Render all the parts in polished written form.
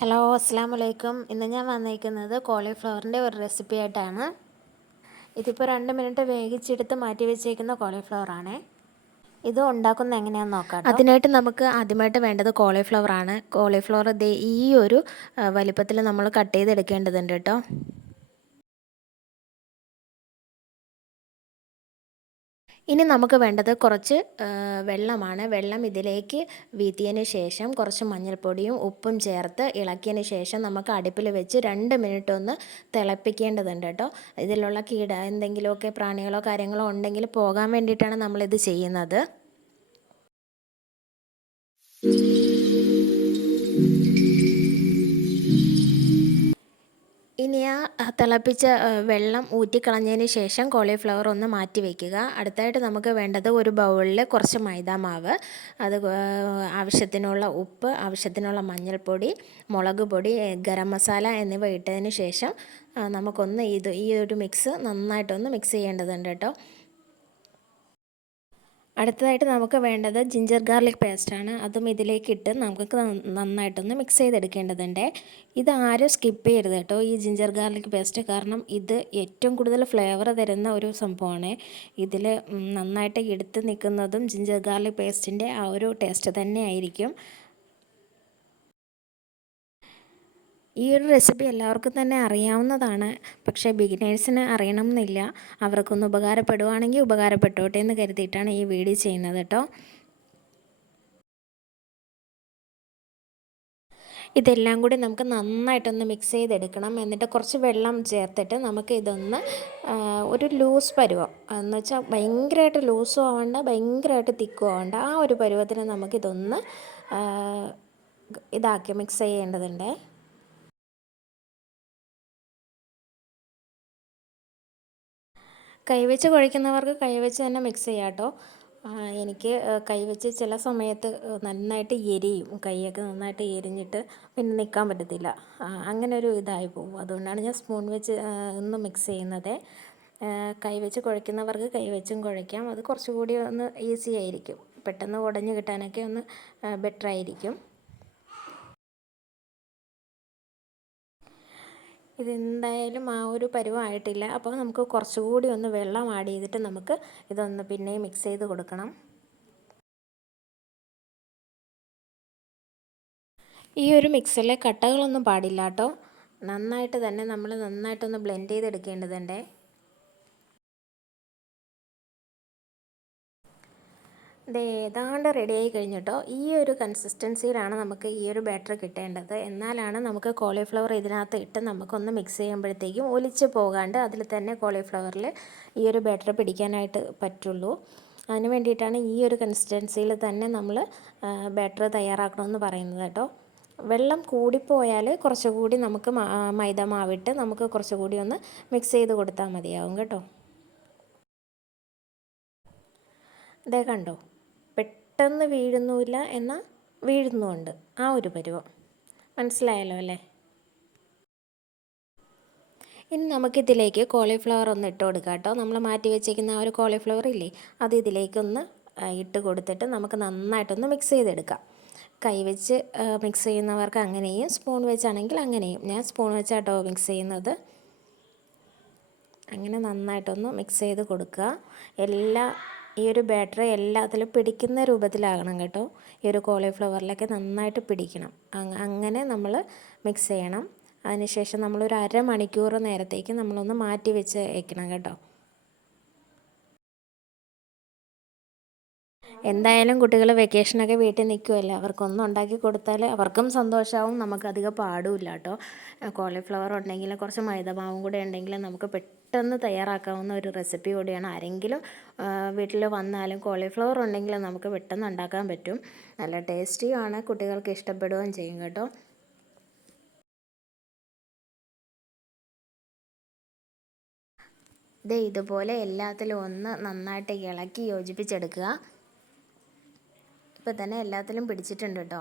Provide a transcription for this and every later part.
Hello, അസ്സാം വലൈക്കും. ഇന്ന് ഞാൻ വന്നിരിക്കുന്നത് കോളിഫ്ലവറിൻ്റെ ഒരു റെസിപ്പി ആയിട്ടാണ്. ഇതിപ്പോൾ 2 മിനിറ്റ് വേവിച്ചെടുത്ത് മാറ്റി വെച്ചേക്കുന്ന കോളിഫ്ലവറാണ്. ഇത് ഉണ്ടാക്കുന്നത് എങ്ങനെയാണെന്ന് നോക്കാം. അതിനായിട്ട് നമുക്ക് ആദ്യമായിട്ട് വേണ്ടത് കോളിഫ്ലവറാണ്. കോളിഫ്ലവർ ഈ ഒരു വലിപ്പത്തിൽ നമ്മൾ കട്ട് ചെയ്തെടുക്കേണ്ടതുണ്ട് കേട്ടോ. ഇനി നമുക്ക് വേണ്ടത് കുറച്ച് വെള്ളമാണ്. വെള്ളം ഇതിലേക്ക് വീത്തിയതിന് ശേഷം കുറച്ച് മഞ്ഞൾപ്പൊടിയും ഉപ്പും ചേർത്ത് ഇളക്കിയതിന് ശേഷം നമുക്ക് അടുപ്പിൽ വെച്ച് 2 മിനിറ്റ് ഒന്ന് തിളപ്പിക്കേണ്ടതുണ്ട് കേട്ടോ. ഇതിലുള്ള എന്തെങ്കിലുമൊക്കെ പ്രാണികളോ കാര്യങ്ങളോ ഉണ്ടെങ്കിൽ പോകാൻ വേണ്ടിയിട്ടാണ് നമ്മളിത് ചെയ്യുന്നത്. ഇനി തിളപ്പിച്ച വെള്ളം ഊറ്റിക്കളഞ്ഞതിന് ശേഷം കോളിഫ്ലവർ ഒന്ന് മാറ്റി വയ്ക്കുക. അടുത്തായിട്ട് നമുക്ക് വേണ്ടത് ഒരു ബൗളിൽ കുറച്ച് മൈദാമാവ്, അത് ആവശ്യത്തിനുള്ള ഉപ്പ്, ആവശ്യത്തിനുള്ള മഞ്ഞൾപ്പൊടി, മുളക് പൊടി, ഗരം മസാല എന്നിവ ഇട്ടതിന് ശേഷം നമുക്കൊന്ന് ഈ ഒരു മിക്സ് നന്നായിട്ടൊന്ന് മിക്സ് ചെയ്യേണ്ടതുണ്ട് കേട്ടോ. അടുത്തതായിട്ട് നമുക്ക് വേണ്ടത് ജിഞ്ചർ ഗാർലിക് പേസ്റ്റാണ്. അതും ഇതിലേക്കിട്ട് നമുക്ക് നന്നായിട്ടൊന്ന് മിക്സ് ചെയ്തെടുക്കേണ്ടതുണ്ട്. ഇതാരും സ്കിപ്പ് ചെയ്യരുത് കേട്ടോ, ഈ ജിഞ്ചർ ഗാർലിക് പേസ്റ്റ്. കാരണം ഇത് ഏറ്റവും കൂടുതൽ ഫ്ലേവർ തരുന്ന ഒരു സംഭവമാണ്. ഇതിൽ നന്നായിട്ട് എടുത്ത് നിൽക്കുന്നതും ജിഞ്ചർ ഗാർലിക് പേസ്റ്റിൻ്റെ ആ ഒരു ടേസ്റ്റ് തന്നെ ആയിരിക്കും. ഈ ഒരു റെസിപ്പി എല്ലാവർക്കും തന്നെ അറിയാവുന്നതാണ്. പക്ഷേ ബിഗിനേഴ്സിന് അറിയണമെന്നില്ല. അവർക്കൊന്ന് ഉപകാരപ്പെടുവാണെങ്കിൽ ഉപകാരപ്പെട്ടോട്ടെ എന്ന് കരുതിയിട്ടാണ് ഈ വീഡിയോ ചെയ്യുന്നത് കേട്ടോ. ഇതെല്ലാം കൂടി നമുക്ക് നന്നായിട്ടൊന്ന് മിക്സ് ചെയ്തെടുക്കണം. എന്നിട്ട് കുറച്ച് വെള്ളം ചേർത്തിട്ട് നമുക്ക് ഇതൊന്ന് ഒരു ലൂസ് പരുവം എന്ന് വെച്ചാൽ ഭയങ്കരമായിട്ട് ലൂസും ആവണ്ട, ഭയങ്കരമായിട്ട് തിക്കും ആവണ്ട, ആ ഒരു പരുവത്തിന് നമുക്കിതൊന്ന് മിക്സ് ചെയ്യേണ്ടതുണ്ട്. കൈവച്ച് കുഴയ്ക്കുന്നവർക്ക് കൈവച്ച് തന്നെ മിക്സ് ചെയ്യാം കേട്ടോ. എനിക്ക് കൈവച്ച് ചില സമയത്ത് നന്നായിട്ട് എരിയും, കൈയൊക്കെ നന്നായിട്ട് എരിഞ്ഞിട്ട് പിന്നെ നിൽക്കാൻ പറ്റത്തില്ല. അങ്ങനെ ഒരു ഇതായി പോകും. അതുകൊണ്ടാണ് ഞാൻ സ്പൂൺ വെച്ച് ഒന്ന് മിക്സ് ചെയ്യുന്നത്. കൈവച്ച് കുഴയ്ക്കുന്നവർക്ക് കൈവച്ചും കുഴയ്ക്കാം. അത് കുറച്ചുകൂടി ഒന്ന് ഈസി ആയിരിക്കും. പെട്ടെന്ന് ഉടഞ്ഞ് കിട്ടാനൊക്കെ ഒന്ന് ബെറ്റർ ആയിരിക്കും. ഇതെന്തായാലും ആ ഒരു പരുവമായിട്ടില്ല. അപ്പോൾ നമുക്ക് കുറച്ചുകൂടി ഒന്ന് വെള്ളം ആഡ് ചെയ്തിട്ട് നമുക്ക് ഇതൊന്ന് പിന്നെയും മിക്സ് ചെയ്ത് കൊടുക്കണം. ഈ ഒരു മിക്സിൽ കട്ടകളൊന്നും പാടില്ല കേട്ടോ. നന്നായിട്ട് തന്നെ നമ്മൾ നന്നായിട്ടൊന്ന് ബ്ലെൻഡ് ചെയ്തെടുക്കേണ്ടതുണ്ട്. ഇത് ഏതാണ്ട് റെഡിയായി കഴിഞ്ഞു കേട്ടോ. ഈ ഒരു കൺസിസ്റ്റൻസിയിലാണ് നമുക്ക് ഈ ഒരു ബാറ്റർ കിട്ടേണ്ടത്. എന്നാലാണ് നമുക്ക് കോളിഫ്ലവർ ഇതിനകത്ത് ഇട്ട് നമുക്കൊന്ന് മിക്സ് ചെയ്യുമ്പോഴത്തേക്കും ഒലിച്ച് പോകാണ്ട് അതിൽ തന്നെ കോളിഫ്ലവറിൽ ഈ ഒരു ബാറ്റർ പിടിക്കാനായിട്ട് പറ്റുള്ളൂ. അതിന് വേണ്ടിയിട്ടാണ് ഈ ഒരു കൺസിസ്റ്റൻസിയിൽ തന്നെ നമ്മൾ ബാറ്റർ തയ്യാറാക്കണമെന്ന് പറയുന്നത് കേട്ടോ. വെള്ളം കൂടിപ്പോയാൽ കുറച്ചുകൂടി നമുക്ക് മൈദ മാവിട്ട് നമുക്ക് കുറച്ചുകൂടി ഒന്ന് മിക്സ് ചെയ്ത് കൊടുത്താൽ മതിയാവും കേട്ടോ. ഇതേ കണ്ടോ, പെട്ടെന്ന് വീഴുന്നുമില്ല എന്നാൽ വീഴുന്നുമുണ്ട്, ആ ഒരു പരുവം. മനസ്സിലായല്ലോ അല്ലേ? ഇനി നമുക്കിതിലേക്ക് കോളിഫ്ലവർ ഒന്ന് ഇട്ട് കൊടുക്കാം കേട്ടോ. നമ്മൾ മാറ്റി വെച്ചേക്കുന്ന ആ ഒരു കോളിഫ്ലവർ ഇല്ലേ, അത് ഇതിലേക്കൊന്ന് ഇട്ട് കൊടുത്തിട്ട് നമുക്ക് നന്നായിട്ടൊന്ന് മിക്സ് ചെയ്തെടുക്കാം. കൈവച്ച് മിക്സ് ചെയ്യുന്നവർക്ക് അങ്ങനെയും, സ്പൂൺ വെച്ചാണെങ്കിൽ അങ്ങനെയും. ഞാൻ സ്പൂൺ വെച്ചാട്ടോ മിക്സ് ചെയ്യുന്നത്. അങ്ങനെ നന്നായിട്ടൊന്ന് മിക്സ് ചെയ്ത് കൊടുക്കുക. ഈ ഒരു ബാറ്റർ എല്ലാത്തിലും പിടിക്കുന്ന രൂപത്തിലാകണം കേട്ടോ. ഈ ഒരു കോളിഫ്ലവറിലൊക്കെ നന്നായിട്ട് പിടിക്കണം. അങ്ങനെ നമ്മൾ മിക്സ് ചെയ്യണം. അതിനുശേഷം നമ്മളൊരു അരമണിക്കൂർ നേരത്തേക്ക് നമ്മളൊന്ന് മാറ്റി വെച്ച് വയ്ക്കണം കേട്ടോ. എന്തായാലും കുട്ടികൾ വെക്കേഷനൊക്കെ വീട്ടിൽ നിൽക്കുമല്ലോ, അവർക്കൊന്നും ഉണ്ടാക്കി കൊടുത്താൽ അവർക്കും സന്തോഷമാവും, നമുക്കധികം പാടുമില്ല കേട്ടോ. കോളിഫ്ലവർ ഉണ്ടെങ്കിൽ കുറച്ച് മൈദമാവും കൂടെ ഉണ്ടെങ്കിൽ നമുക്ക് പെട്ടെന്ന് തയ്യാറാക്കാവുന്ന ഒരു റെസിപ്പി കൂടിയാണ്. ആരെങ്കിലും വീട്ടിൽ വന്നാലും കോളിഫ്ലവർ ഉണ്ടെങ്കിൽ നമുക്ക് പെട്ടെന്ന് ഉണ്ടാക്കാൻ പറ്റും. നല്ല ടേസ്റ്റിയുമാണ്, കുട്ടികൾക്ക് ഇഷ്ടപ്പെടുകയും ചെയ്യും കേട്ടോ. ഇതുപോലെ എല്ലാത്തിലും ഒന്ന് നന്നായിട്ട് ഇളക്കി യോജിപ്പിച്ചെടുക്കുക. ഇപ്പോൾ തന്നെ എല്ലാത്തിലും പിടിച്ചിട്ടുണ്ട് കേട്ടോ.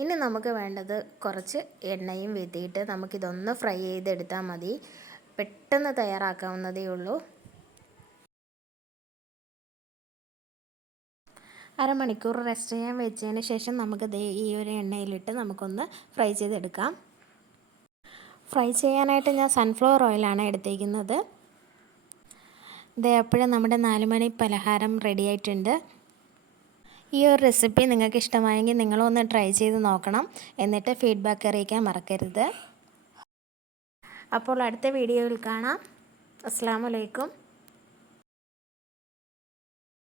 ഇനി നമുക്ക് വേണ്ടത് കുറച്ച് എണ്ണയും വീത്തിയിട്ട് നമുക്കിതൊന്ന് ഫ്രൈ ചെയ്തെടുത്താൽ മതി. പെട്ടെന്ന് തയ്യാറാക്കാവുന്നതേ ഉള്ളൂ. അരമണിക്കൂർ റെസ്റ്റ് ചെയ്യാൻ വെച്ചതിന് ശേഷം നമുക്ക് ഈ ഒരു എണ്ണയിലിട്ട് നമുക്കൊന്ന് ഫ്രൈ ചെയ്തെടുക്കാം. ഫ്രൈ ചെയ്യാനായിട്ട് ഞാൻ സൺഫ്ലവർ ഓയിലാണ് എടുത്തിരിക്കുന്നത്. അപ്പോഴും നമ്മുടെ 4 മണി പലഹാരം റെഡി ആയിട്ടുണ്ട്. ഈ ഒരു റെസിപ്പി നിങ്ങൾക്ക് ഇഷ്ടമായെങ്കിൽ നിങ്ങളൊന്ന് ട്രൈ ചെയ്ത് നോക്കണം. എന്നിട്ട് ഫീഡ്ബാക്ക് അറിയിക്കാൻ മറക്കരുത്. അപ്പോൾ അടുത്ത വീഡിയോയിൽ കാണാം. അസ്സലാമു അലൈക്കും.